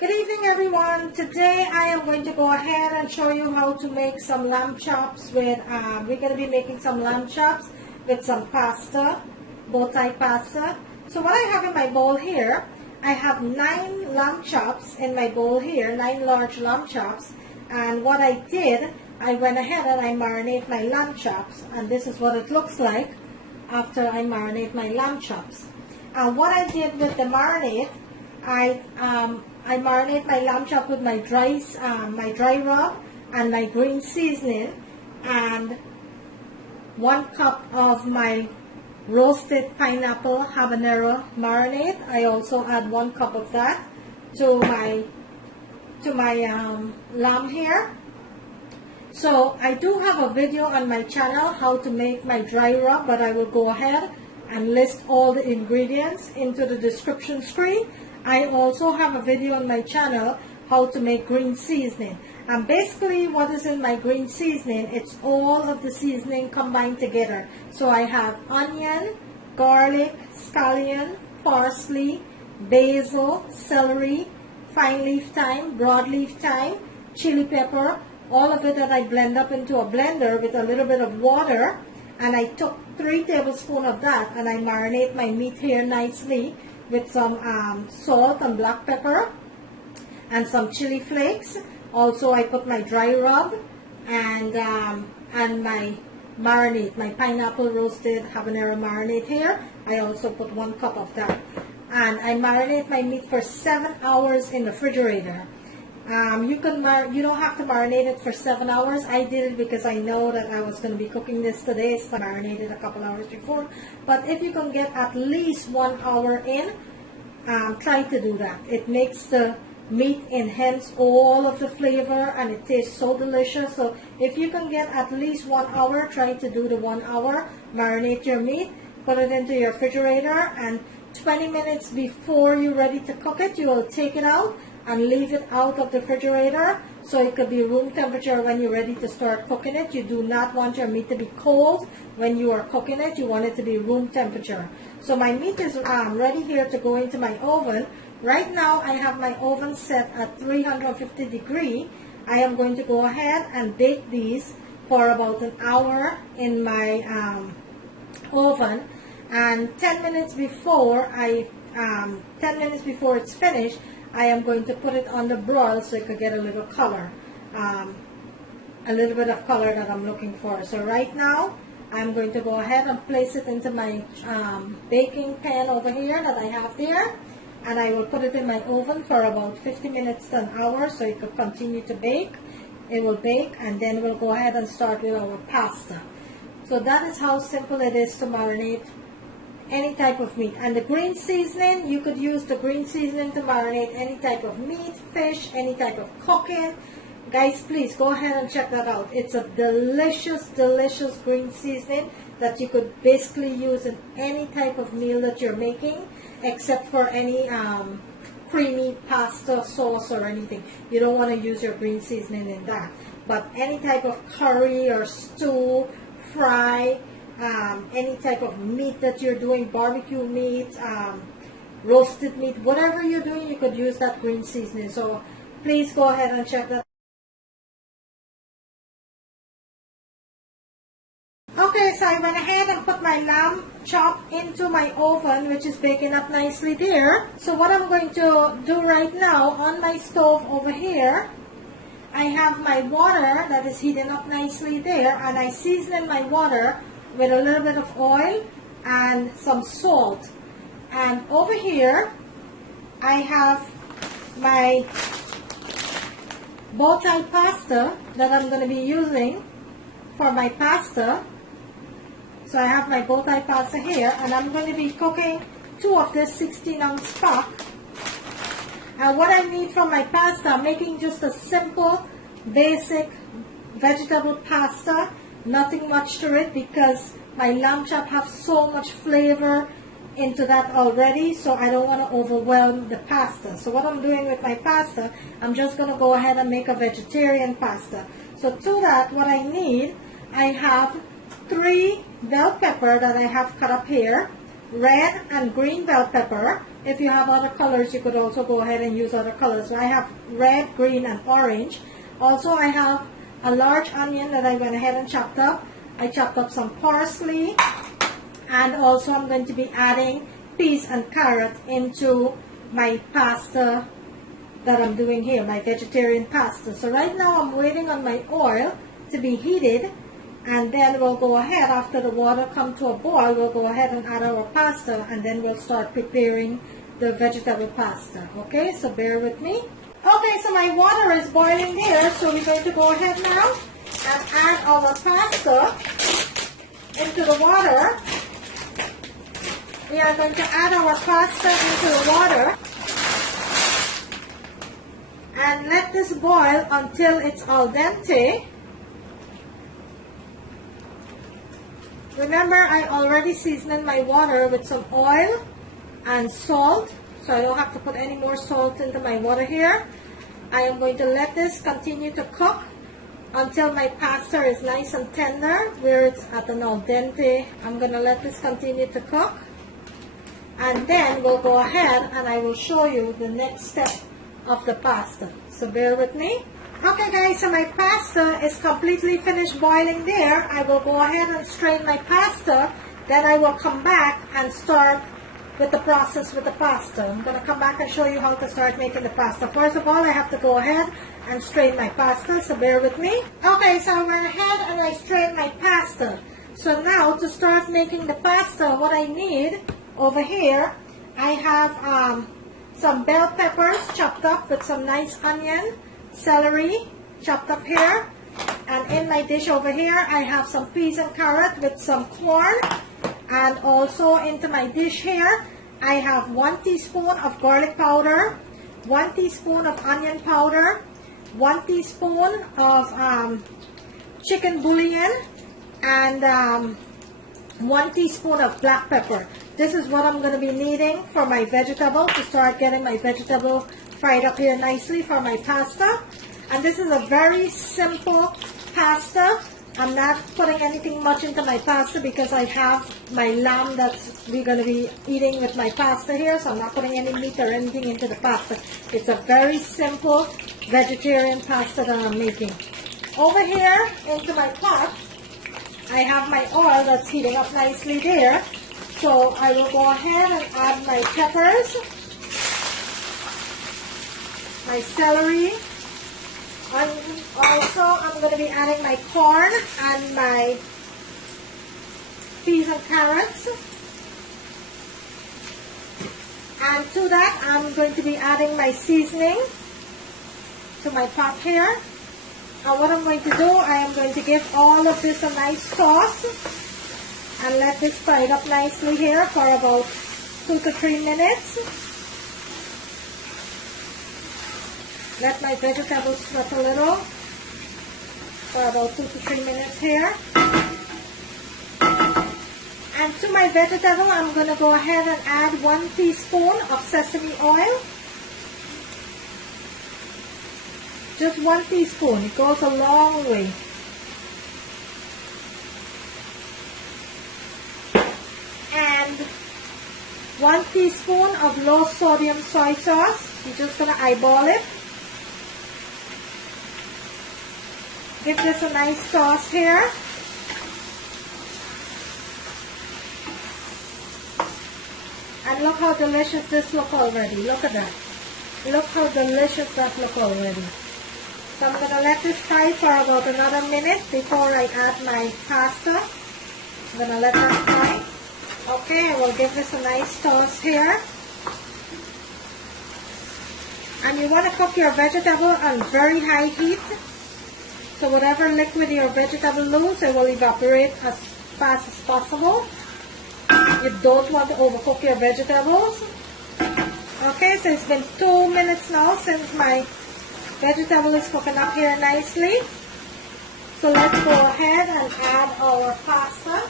Good evening, everyone. Today I am going to go ahead and show you how to make some lamb chops with, we're going to be making some lamb chops with some pasta, bow-tie pasta. So what I have in my bowl here, I have 9 lamb chops in my bowl here, 9 large lamb chops. And what I did, I went ahead and I marinate my lamb chops. And this is what it looks like after I marinate my lamb chops. And what I did with the marinade, I marinate my lamb chop with my dry rub and my green seasoning and 1 cup of my roasted pineapple habanero marinade. I also add 1 cup of that to my lamb here. So I do have a video on my channel how to make my dry rub, but I will go ahead and list all the ingredients into the description screen. I also have a video on my channel how to make green seasoning, and basically what is in my green seasoning, it's all of the seasoning combined together. So I have onion, garlic, scallion, parsley, basil, celery, fine leaf thyme, broadleaf thyme, chili pepper, all of it that I blend up into a blender with a little bit of water, and I took 3 tablespoons of that and I marinate my meat here nicely with some salt and black pepper and some chili flakes. Also, I put my dry rub and my marinade, my pineapple roasted habanero marinade here. I also put 1 cup of that. And I marinate my meat for 7 hours in the refrigerator. You don't have to marinate it for 7 hours. I did it because I know that I was going to be cooking this today, so I marinated a couple hours before. But if you can get at least 1 hour in, try to do that. It makes the meat enhance all of the flavor and it tastes so delicious. So if you can get at least 1 hour, try to do the 1 hour. Marinate your meat, put it into your refrigerator, and 20 minutes before you're ready to cook it, you will take it out and leave it out of the refrigerator so it could be room temperature when you're ready to start cooking it. You do not want your meat to be cold when you are cooking it. You want it to be room temperature. So my meat is ready here to go into my oven. Right now I have my oven set at 350 degrees. I am going to go ahead and bake these for about an hour in my oven, and 10 minutes before it's finished, I am going to put it on the broil so it could get a little color, a little bit of color that I'm looking for. So right now, I'm going to go ahead and place it into my baking pan over here that I have there, and I will put it in my oven for about 50 minutes to an hour so it could continue to bake. It will bake, and then we'll go ahead and start with our pasta. So that is how simple it is to marinate any type of meat. And the green seasoning, you could use the green seasoning to marinate any type of meat, fish, any type of cooking. Guys, please go ahead and check that out. It's a delicious, delicious green seasoning that you could basically use in any type of meal that you're making, except for any creamy pasta sauce or anything. You don't want to use your green seasoning in that. But any type of curry or stew, fry, any type of meat that you're doing, barbecue meat, roasted meat, whatever you're doing, you could use that green seasoning. So please go ahead and check that. Okay, so I went ahead and put my lamb chop into my oven, which is baking up nicely there. So what I'm going to do right now on my stove over here, I have my water that is heating up nicely there, and I season my water with a little bit of oil and some salt. And over here I have my bow-tie pasta that I'm going to be using for my pasta. So I have my bow-tie pasta here, and I'm going to be cooking 2 of this 16-ounce pack. And what I need from my pasta, I'm making just a simple basic vegetable pasta. Nothing much to it because my lamb chop have so much flavor into that already, so I don't want to overwhelm the pasta. So what I'm doing with my pasta, I'm just going to go ahead and make a vegetarian pasta. So to that, what I need, I have 3 bell pepper that I have cut up here, red and green bell pepper, If you have other colors, you could also go ahead and use other colors. So I have red, green, and orange. Also, I have a large onion that I went ahead and chopped up. I chopped up some parsley, and also I'm going to be adding peas and carrot into my pasta that I'm doing here, my vegetarian pasta. So right now I'm waiting on my oil to be heated, and then we'll go ahead, after the water come to a boil, we'll go ahead and add our pasta, and then we'll start preparing the vegetable pasta. Okay, so bear with me. Okay, so my water is boiling there, so we're going to go ahead now and add our pasta into the water. We are going to add our pasta into the water and let this boil until it's al dente. Remember, I already seasoned my water with some oil and salt, so I don't have to put any more salt into my water here. I am going to let this continue to cook until my pasta is nice and tender, where it's at an al dente. I'm going to let this continue to cook, and then we'll go ahead and I will show you the next step of the pasta. So bear with me. Okay guys, so my pasta is completely finished boiling there. I will go ahead and strain my pasta, then I will come back and start with the process with the pasta. I'm going to come back and show you how to start making the pasta. First of all, I have to go ahead and strain my pasta, so bear with me. Okay, so I went ahead and I strained my pasta. So now to start making the pasta, what I need over here, I have some bell peppers chopped up with some nice onion, celery chopped up here, and in my dish over here I have some peas and carrot with some corn, and also into my dish here I have 1 teaspoon of garlic powder, 1 teaspoon of onion powder, 1 teaspoon of chicken bouillon, and 1 teaspoon of black pepper. This is what I'm going to be needing for my vegetable, to start getting my vegetable fried up here nicely for my pasta. And this is a very simple pasta. I'm not putting anything much into my pasta because I have my lamb that we're going to be eating with my pasta here, so I'm not putting any meat or anything into the pasta. It's a very simple vegetarian pasta that I'm making. Over here into my pot, I have my oil that's heating up nicely there. So I will go ahead and add my peppers, my celery, and also I'm going to be adding my corn and my peas and carrots. And to that I'm going to be adding my seasoning to my pot here. And what I'm going to do, I am going to give all of this a nice toss and let this fry up nicely here for about 2 to 3 minutes. Let my vegetables sweat a little for about 2 to 3 minutes here. And to my vegetable, I'm going to go ahead and add 1 teaspoon of sesame oil. Just 1 teaspoon, it goes a long way. And 1 teaspoon of low sodium soy sauce. You're just going to eyeball it. Give this a nice toss here. And look how delicious this looks already. Look at that. Look how delicious that looks already. So I'm going to let this fry for about another minute before I add my pasta. I'm going to let that fry. Okay, I will give this a nice toss here. And you want to cook your vegetable on very high heat. So whatever liquid your vegetable loses, it will evaporate as fast as possible. You don't want to overcook your vegetables. Okay, so it's been 2 minutes now since my vegetable is cooking up here nicely. So let's go ahead and add our pasta,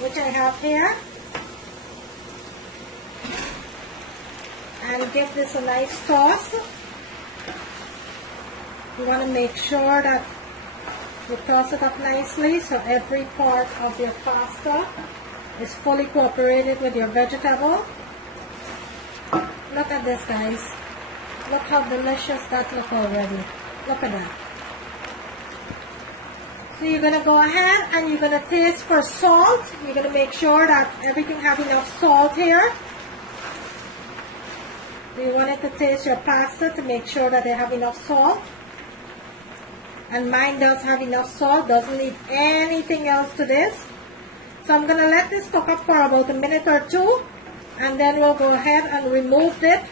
which I have here, and give this a nice toss. You want to make sure that you toss it up nicely so every part of your pasta is fully cooperated with your vegetable. Look at this, guys. Look how delicious that looks already. Look at that. So you're going to go ahead and you're going to taste for salt. You're going to make sure that everything has enough salt here. You want it to taste your pasta to make sure that they have enough salt. And mine does have enough salt, doesn't need anything else to this. So I'm going to let this cook up for about a minute or two. And then we'll go ahead and remove it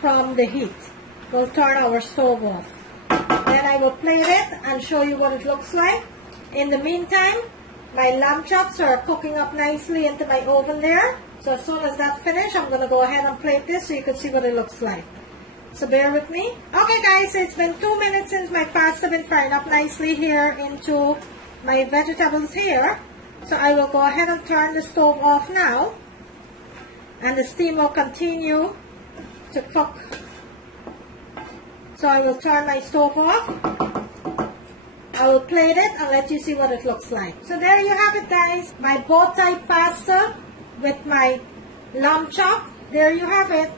from the heat. We'll turn our stove off. Then I will plate it and show you what it looks like. In the meantime, my lamb chops are cooking up nicely into my oven there. So as soon as that's finished, I'm going to go ahead and plate this so you can see what it looks like. So bear with me. Okay guys, it's been 2 minutes since my pasta been frying up nicely here into my vegetables here. So I will go ahead and turn the stove off now. And the steam will continue to cook. So I will turn my stove off. I will plate it and let you see what it looks like. So there you have it guys. My bow-tie pasta with my lamb chop. There you have it.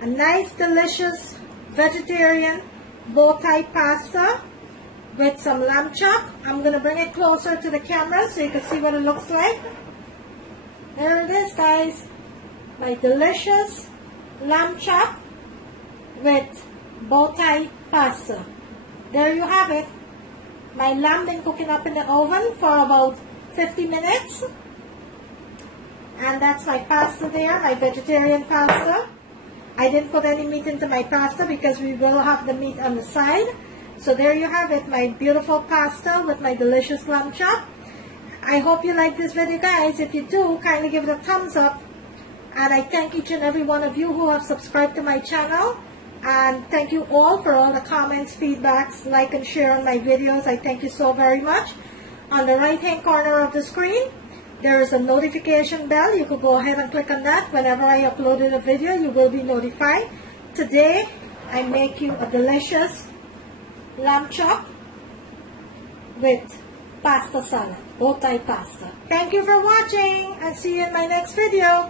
A nice delicious vegetarian bow-tie pasta with some lamb chop. I'm going to bring it closer to the camera so you can see what it looks like. There it is guys. My delicious lamb chop with bow-tie pasta. There you have it. My lamb been cooking up in the oven for about 50 minutes. And that's my pasta there, my vegetarian pasta. I didn't put any meat into my pasta because we will have the meat on the side. So there you have it, my beautiful pasta with my delicious lamb chop. I hope you like this video guys. If you do, kindly give it a thumbs up. And I thank each and every one of you who have subscribed to my channel. And thank you all for all the comments, feedbacks, like and share on my videos. I thank you so very much. On the right hand corner of the screen, there is a notification bell. You could go ahead and click on that. Whenever I uploaded a video, you will be notified. Today, I make you a delicious lamb chop with pasta salad, bow-tie pasta. Thank you for watching and see you in my next video.